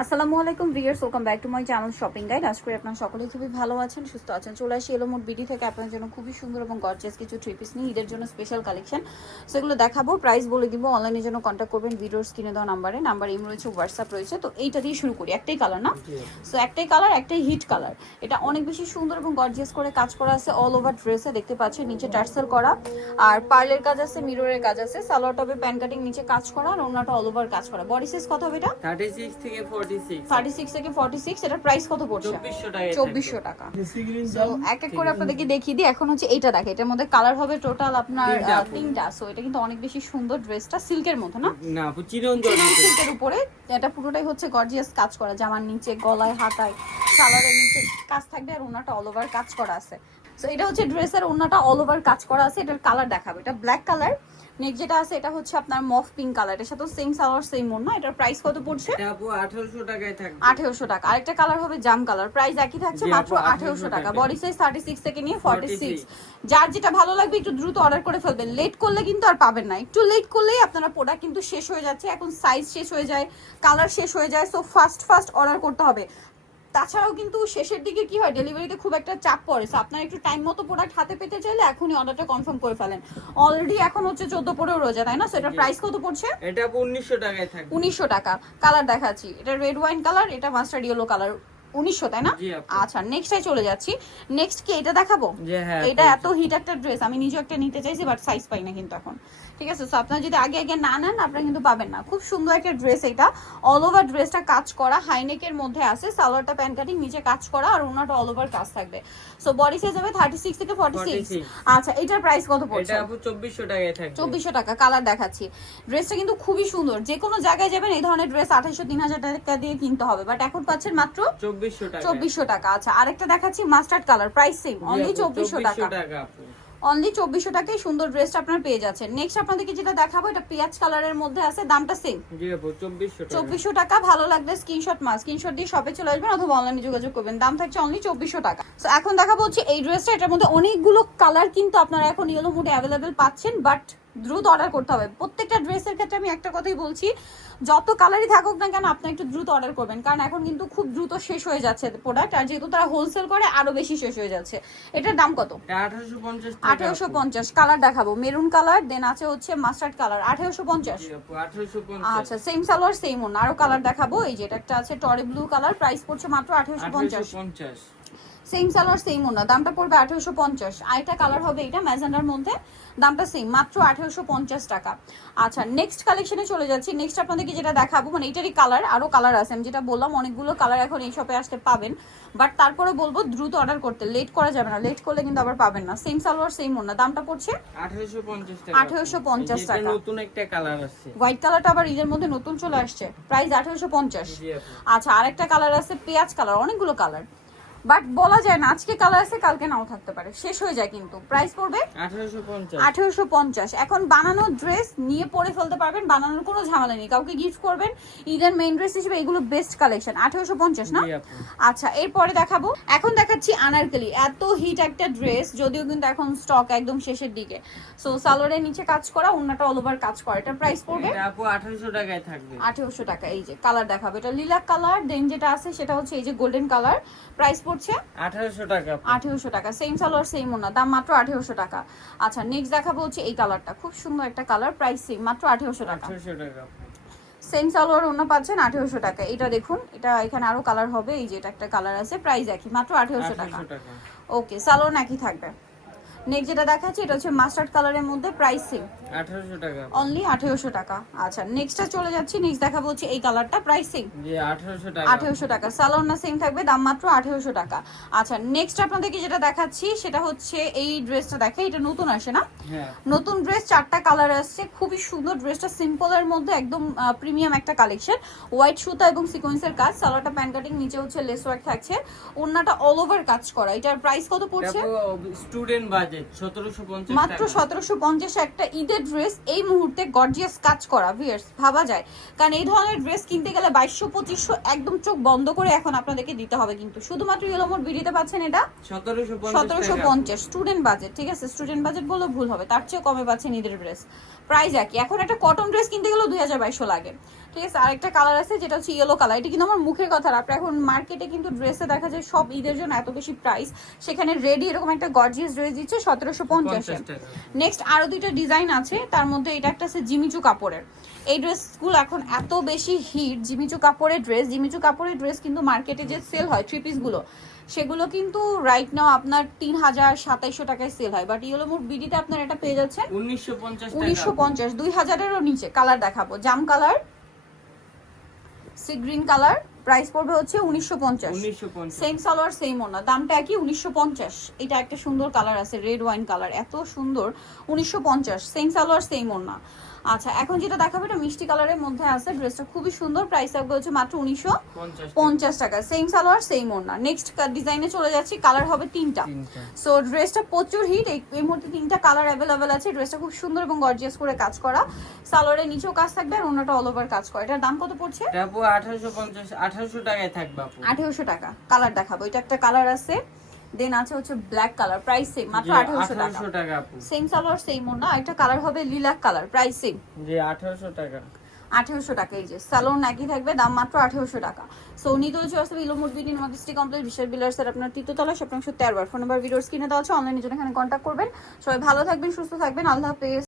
আসসালামু আলাইকুম viewers, welcome back to my channel shopping guide. আশা করি আপনারা সকলেই খুবই ভালো আছেন, সুস্থ আছেন। চলে আসি এলো মোট বিডি থেকে আপনার জন্য খুবই সুন্দর এবং গর্জিয়াস কিছু থ্রি পিস নিয়ে ঈদের জন্য স্পেশাল কালেকশন। সেগুলো দেখাবো, প্রাইস বলে দিব। অনলাইনের জন্য কন্ট্যাক্ট করবেন ভিডিওর স্ক্রিনে দেওয়া নাম্বার ইম রয়েছে, হোয়াটসঅ্যাপ রয়েছে। তো এইটা দিয়ে শুরু করি। একটাই কালার না, সো একটাই কালার, একটাই হিট কালার। এটা অনেক বেশি সুন্দর এবং গর্জিয়াস করে কাজ করা আছে অল ওভার ড্রেসে, দেখতে পাচ্ছেন নিচে টার্সেল করা আর পার্লের কাজ আছে, মিররের কাজ আছে। সালোয়ার টপে প্যান কাটিং, নিচে কাজ করা আর ওন্নাটা অল ওভার কাজ করা। বডি সাইজ কত হবে এটা? 36 থেকে 46 36 থেকে 46। এটার প্রাইস কত পড়ছে? 2400 টাকা। সো এক এক করে আপনাদেরকে দেখিয়ে দিই। এখন হচ্ছে এইটা দেখে, এটার মধ্যে কালার হবে টোটাল আপনার তিনটা। সো এটা কিন্তু অনেক বেশি সুন্দর, ড্রেসটা সিল্কের মধ্যে না, না চিরন সিল্কের উপরে। এটা পুরোটাই হচ্ছে গর্জিয়াস কাজ করা, জামার নিচে, গলায়, হাতায়, সালোয়ারের নিচে কাজ থাকবে আর ওনাটা অল ওভার কাজ করা আছে। সো এটা হচ্ছে ড্রেসের ওনাটা অল ওভার কাজ করা আছে। এটার কালার দেখাবো, এটা ব্ল্যাক কালার। নেক্সট যেটা আছে এটা হচ্ছে আপনার মফ পিঙ্ক কালার, এর সাথে সেম সালোয়ার সেম ওড়না। এটার প্রাইস কত পড়ছে? এটা আপু 1800 টাকায় থাকবে। 1800 টাকা। আরেকটা কালার হবে জাম কালার, প্রাইস একই থাকছে, মাত্র 1800 টাকা। বডি সাইজ 36 থেকে নিয়ে 46। যার যেটা ভালো লাগবে একটু দ্রুত অর্ডার করে ফেলবেন, লেট করলে কিন্তু আর পাবেন না। একটু লেট করলেই আপনারা প্রোডাক্ট কিন্তু শেষ হয়ে যাচ্ছে। এখন সাইজ শেষ হয়ে যায়, কালার শেষ হয়ে যায়। সো ফাস্ট অর্ডার করতে হবে। তাছাড়াও কিন্তু শেষের দিকে কি হয়, ডেলিভারিতে খুব একটা চাপ পড়ে। সো আপনারা একটু টাইম মতো প্রোডাক্ট হাতে পেতে চাইলে এখনই অর্ডারটা কনফার্ম করে ফেলেন। অলরেডি এখন হচ্ছে 14 রোজা, তাই না? সো এটার প্রাইস কত পড়ছে? এটা 1900 টাকায় থাকবে। 1900 টাকা। কালার দেখাচ্ছি, এটা রেড ওয়াইন কালার, এটা মাস্টার্ড ইয়েলো কালার। 1900, তাই না? আচ্ছা, নেক্সটে চলে যাচ্ছি। নেক্সট কি এটা দেখাবো? এটা এত হিট একটা ড্রেস, আমি নিজে একটা নিতে চাইছি বাট সাইজ পাই না কিন্তু এখন। ঠিক আছে, সো আপনারা যদি আগে না নেন আপনারা কিন্তু পাবেন না। খুব সুন্দর একটা ড্রেস এটা, অল ওভার ড্রেসটা কাজ করা, হাইনেকের মধ্যে আছে, সালোয়ারটা প্যান কাটিং, নিচে কাজ করা আর ওনাটা অল ওভার কাজ থাকবে। সো বডি সাইজ হবে 36 থেকে 46। আচ্ছা, এটার প্রাইস কত পড়ছে? এটা আপু 2400 টাকায় থাকবে। 2400 টাকা। কালার দেখাচ্ছি। ড্রেসটা কিন্তু খুবই সুন্দর, যে কোনো জায়গায় যাবেন এই ধরনের ড্রেস 2800 3000 টাকা দিয়ে কিনতে হবে, বাট এখন পাচ্ছেন মাত্র 2400 টাকা। আচ্ছা, আরেকটা দেখাচ্ছি mustard colour, price same, only 2400 টাকা। অনলি 2400 টাকায় সুন্দর ড্রেসটা আপনারা পেয়ে যাচ্ছেন। নেক্সট আপনাদেরকে যেটা দেখাবো, এটা পেঁয়াজ কালারের মধ্যে আছে, দামটা সেম, জি আপু 2400 টাকা। ভালো লাগলে স্ক্রিনশট দিয়ে শপে চলে আসবেন অথবা অনলাইনে যোগাযোগ করবেন। দাম থাকছে অনলি 2400 টাকা। সো এখন দেখাবো হচ্ছে এই ড্রেসটা। এটার মধ্যে অনেকগুলো কালার কিন্তু আপনারা এখন ইয়েলো মুডে অ্যাভেলেবেল পাচ্ছেন, বাট দ্রুত অর্ডার করতে হবে। প্রত্যেকটা ড্রেসের ক্ষেত্রে আমি একটা কথাই বলছি, যত কালারই থাকুক না কেন আপনারা একটু দ্রুত অর্ডার করবেন, কারণ এখন কিন্তু খুব দ্রুত শেষ হয়ে যাচ্ছে প্রোডাক্ট, আর যেহেতু তারা হোলসেল করে আরো বেশি শেষ হয়ে যাচ্ছে। এটার দাম কত? 1850। কালার দেখাবো, মেরুন কালার, দেন আছে হচ্ছে মাস্টার্ড কালার। 1850। আচ্ছা, সেম সালোয়ার সেম ওড়না। আরো কালার দেখাবো, এই যে এটা একটা আছে টরি ব্লু কালার, প্রাইস পড়ছে মাত্র 1850। সেম সালোয়ার সেম ওড়না, দামটা পড়বে 1850। আরেকটা কালার হবে এটা ম্যাজেন্ডার মধ্যে, দামটা সেম, মাত্র 1850 টাকা। আচ্ছা, নেক্সট কালেকশনে চলে যাচ্ছি। নেক্সট আপনাদেরকে যেটা দেখাবো, মানে এটারই কালার, আরো কালার আছে। আমি যেটা বললাম অনেকগুলো কালার এখন এই শপে আসতে পাবেন, বাট তারপরে বলবো দ্রুত অর্ডার করতে, লেট করা যাবে না, লেট করলে কিন্তু আবার পাবেন না। সেম সালোয়ার সেম ওড়না, দামটা পড়ছে 1850 টাকা। নতুন একটা কালার আছে, হোয়াইট কালারটা আবার ঈদের মধ্যে নতুন চলে আসছে, প্রাইস 1850। আচ্ছা, আরেকটা কালার আছে পেঁয়াজ কালার, অনেকগুলো কালার, বাট বলা যায় না আজকে কালার আছে কালকে নাও থাকতে পারে, শেষ হয়ে যায় কিন্তু। প্রাইস পড়বে 1850। এখন বানানো ড্রেস নিয়ে পরে ফেলতে পারবেন, বানানোর কোনো ঝামেলা নেই। কাউকে গিফট করবেন ঈদের মেইন ড্রেস হিসেবে, এগুলো বেস্ট কালেকশন। 1850 না? আচ্ছা, এরপরে দেখাবো, এখন দেখাচ্ছি আনারকলি। এত হিট একটা ড্রেস, যদিও কিন্তু এখন স্টক একদম শেষের দিকে। সো সালোয়ারের নিচে কাজ করা, ওন্নাটা অল ওভার কাজ করা। এটা প্রাইস পড়বে 1800 টাকায় থাকবে। 1800 টাকা। এই যে কালার দেখাবো, এটা লিলাক কালার, দেন যেটা আছে সেটা হচ্ছে এই যে গোল্ডেন কালার, প্রাইস পড়ছে 1800 টাকা। 1800 টাকা। সেম সালোয়ার সেম ওড়না, দাম মাত্র 1800 টাকা। আচ্ছা, নেক্সট দেখাবো হচ্ছে এই কালারটা, খুব সুন্দর একটা কালার, প্রাইস সেম, মাত্র 1800 টাকা। সেম সালোয়ার ওড়না পাচ্ছেন 1800 টাকা। এটা দেখুন, এটা এখানে আরো কালার হবে, এই যে এটা একটা কালার আছে, প্রাইস একই, মাত্র 1800 টাকা। ওকে, সালোয়ার একই থাকবে। নেক্সট যেটা দেখাচ্ছি এটা হচ্ছে মাস্টার্ড কালারের মধ্যে, প্রাইস সেম 1800 টাকা, অনলি 1800 টাকা। আচ্ছা, নেক্সটটা চলে যাচ্ছি। নেক্সট দেখাবো হচ্ছে এই কালারটা, প্রাইস সেম, জি 1800 টাকা। 1800 টাকা। সালোয়ার না সেম থাকবে, দাম মাত্র 1800 টাকা। আচ্ছা, নেক্সট আপনাদেরকে যেটা দেখাচ্ছি সেটা হচ্ছে এই ড্রেসটা, দেখে এটা নতুন আসে না? নতুন ড্রেস, 4টা কালার আসছে, খুবই সুন্দর ড্রেসটা, সিম্পলের মধ্যে একদম প্রিমিয়াম একটা কালেকশন। হোয়াইট সুতা এবং সিকোয়েন্সের কাজ, সালোয়ারটা প্যান কাটিং, নিচে হচ্ছে লেস ওয়ার্ক থাকছে, ওন্নাটা অল ওভার কাজ করা। এটার প্রাইস কত পড়ছে? স্টুডেন্ট বাজেট 1750 টাকা, মাত্র 1750। একটা ঈদের ড্রেস এই মুহূর্তে গর্জিয়াস কাজ করা, ভিউয়ার্স ভাবা যায়, কারণ এই ধরনের ড্রেস কিনতে গেলে 2200 2500 একদম চোখ বন্ধ করে এখন আপনাদেরকে দিতে হবে, কিন্তু শুধুমাত্র ইয়েলো মোড ভিডিওতে পাচ্ছেন এটা 1750। স্টুডেন্ট বাজেট, ঠিক আছে, স্টুডেন্ট বাজেট বলে ভুল হবে, তার চেয়ে কমে পাচ্ছেন ঈদের ড্রেস। প্রাইস একই। এখন একটা কটন ড্রেস কিনতে গেলেও 2200 লাগে, ঠিক আছে। আরেকটা কালার আছে যেটা হচ্ছে ইয়েলো কালার, এটা কিন্তু আমার মুখের কথা না, আপনার এখন মার্কেটে কিন্তু ড্রেসে দেখা যায় সব ঈদের জন্য এত বেশি প্রাইস, সেখানে রেডি এরকম একটা গর্জিয়াস ড্রেস দিচ্ছে 1750-এ। টাকা। নেক্সট আরো দুইটা ডিজাইন আছে, তার মধ্যে এটা একটা আছে জিমিচু কাপড়ের। এই ড্রেসগুলো এখন এত বেশি হিট, জিমিচু কাপড়ের ড্রেস। জিমিচু কাপড়ের ড্রেস কিন্তু মার্কেটে যে সেল হয় থ্রি পিসগুলো, সেগুলো কিন্তু রাইট নাও আপনার 3000-2700 টাকায় সেল হয়, বাট ইয়েলো মুড বিডিতে আপনার এটা পেয়ে যাচ্ছেন 1950 টাকা। 1950, 2000-এরও নিচে। কালার দেখাবো, জাম colour, sea green colour, price পড়বে হচ্ছে 1950। 1950। সেম সালোয়ার সেম ওড়না, দামটা একই 1950। এটা একটা সুন্দর কালার আছে, রেড ওয়াইন কালার, এত সুন্দর, 1950। সেম সালোয়ার সেম ওড়না। আচ্ছা, এখন যেটা দেখাবো এটা মিষ্টি কালারের মধ্যে আছে, ড্রেসটা খুবই সুন্দর, প্রাইস থাকবে হচ্ছে মাত্র 1950 টাকা। সেম সালোয়ার সেম ওড়না। নেক্সট ডিজাইনে চলে যাচ্ছি, কালার হবে তিনটা। সো ড্রেসটা প্রচুর হিট, এই মুহূর্তে তিনটা কালার অ্যাভেলেবেল আছে। ড্রেসটা খুব সুন্দর এবং গর্জিয়াস করে কাজ করা, সালোয়ারের নিচেও কাজ থাকবে আর অন্যটা অল ওভার কাজ করা। এটার দাম কত পড়ছে? এটা আপু 1850 টাকায় থাকবে আপু। 1800 টাকা। কালার দেখাবো, এটা একটা কালার আছে, দেন আছে হচ্ছে ব্ল্যাক কালার, প্রাইস সেম মাত্র 1800 টাকা। 1800 টাকা আপু। সেম সালোয়ার সেম ওড়না। একটা কালার হবে লিলাক কালার, প্রাইস সেম জি 1800 টাকা। 1800 টাকা। এই যে সালোয়ার নাকি থাকবে, দাম মাত্র 1800 টাকা। সো নিতে হচ্ছে আসলে yellow mood BD north complex Bishal বিলার্স এর আপনার তৃতীয়তলা, শপ নং 13। ফোন নাম্বার ভিডিওর স্ক্রিনে দেওয়া আছে, অনলাইনে জন্য এখানে কন্ট্যাক্ট করবেন। সবাই ভালো থাকবেন, সুস্থ থাকবেন, আল্লাহ হাফেজ।